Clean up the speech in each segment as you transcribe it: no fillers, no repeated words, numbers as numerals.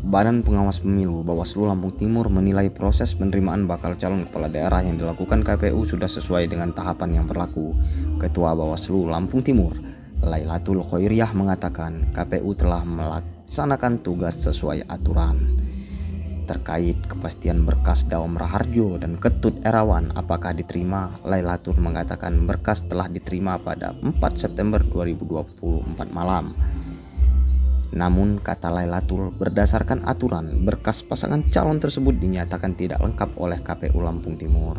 Badan Pengawas Pemilu Bawaslu Lampung Timur menilai proses penerimaan bakal calon kepala daerah yang dilakukan KPU sudah sesuai dengan tahapan yang berlaku. Ketua Bawaslu Lampung Timur, Lailatul Khoiriyah mengatakan KPU telah melaksanakan tugas sesuai aturan. Terkait kepastian berkas Daom Raharjo dan Ketut Erawan apakah diterima, Lailatul mengatakan berkas telah diterima pada 4 September 2024 malam. Namun, kata Lailatul, berdasarkan aturan, berkas pasangan calon tersebut dinyatakan tidak lengkap oleh KPU Lampung Timur.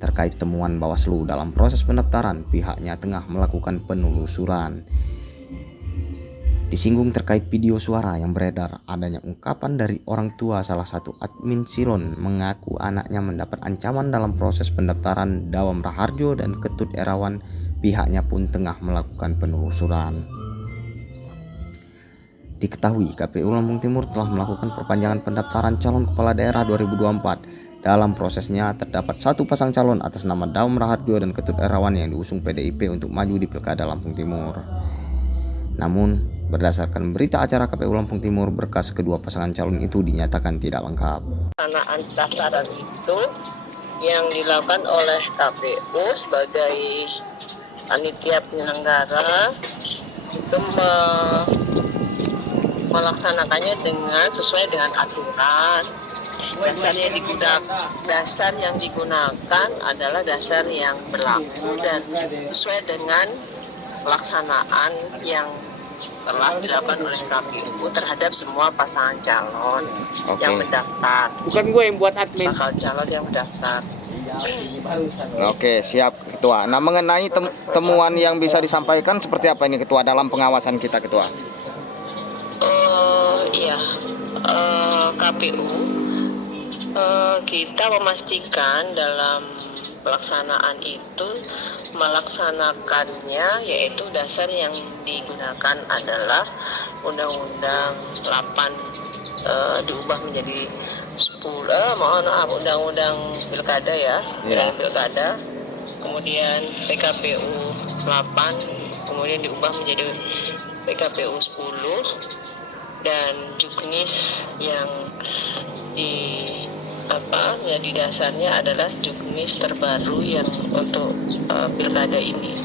Terkait temuan Bawaslu dalam proses pendaftaran, pihaknya tengah melakukan penelusuran. Disinggung terkait video suara yang beredar, adanya ungkapan dari orang tua salah satu admin Silon mengaku anaknya mendapat ancaman dalam proses pendaftaran Daom Raharjo dan Ketut Erawan, pihaknya pun tengah melakukan penelusuran. Diketahui KPU Lampung Timur telah melakukan perpanjangan pendaftaran calon kepala daerah 2024. Dalam prosesnya terdapat satu pasang calon atas nama Daom Raharjo dan Ketut Erawan yang diusung PDIP untuk maju di Pilkada Lampung Timur. Namun, berdasarkan berita acara KPU Lampung Timur, berkas kedua pasangan calon itu dinyatakan tidak lengkap. Pelaksanaan pendaftaran itu yang dilakukan oleh KPU sebagai panitia penyelenggara itu melaksanakannya sesuai dengan aturan. Dasar yang digunakan adalah dasar yang berlaku dan sesuai dengan pelaksanaan yang telah dilakukan oleh KPU terhadap semua pasangan calon yang mendaftar. Bukan gue yang buat admin. Bakal calon yang mendaftar. Oke, siap Ketua. Nah, mengenai temuan yang bisa disampaikan seperti apa ini Ketua dalam pengawasan kita Ketua? KPU kita memastikan dalam pelaksanaan itu melaksanakannya, yaitu dasar yang digunakan adalah Undang-Undang 8 diubah menjadi 10 Undang-Undang Pilkada Pilkada, kemudian PKPU 8 kemudian diubah menjadi PKPU 10 dan Juknis yang jadi dasarnya adalah Juknis terbaru yang untuk pilkada ini,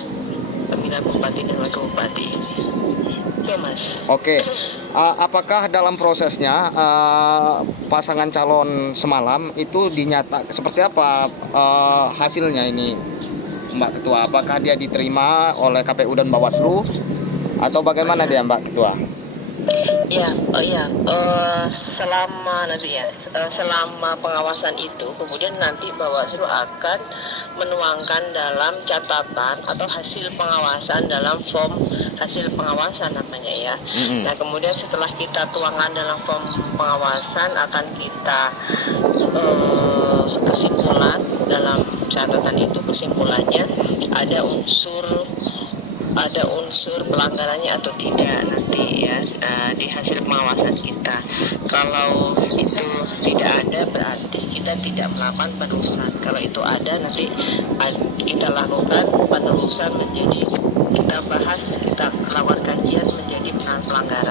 pemilihan bupati dan wakil bupati ini. Ya Mas. Oke. Apakah dalam prosesnya pasangan calon semalam itu dinyatakan seperti apa hasilnya ini Mbak Ketua? Apakah dia diterima oleh KPU dan Bawaslu atau bagaimana dia Mbak Ketua? Selama pengawasan itu kemudian nanti Bawaslu akan menuangkan dalam catatan atau hasil pengawasan dalam form hasil pengawasan namanya ya. Nah, kemudian setelah kita tuangkan dalam form pengawasan akan kita kesimpulan dalam catatan itu, kesimpulannya ada unsur pelanggarannya atau tidak nanti ya di hasil pengawasan kita. Kalau itu tidak ada berarti kita tidak melakukan penelusuran. Kalau itu ada nanti kita lakukan penelusuran menjadi kita bahas, kita lakukan kajian menjadi pelanggaran.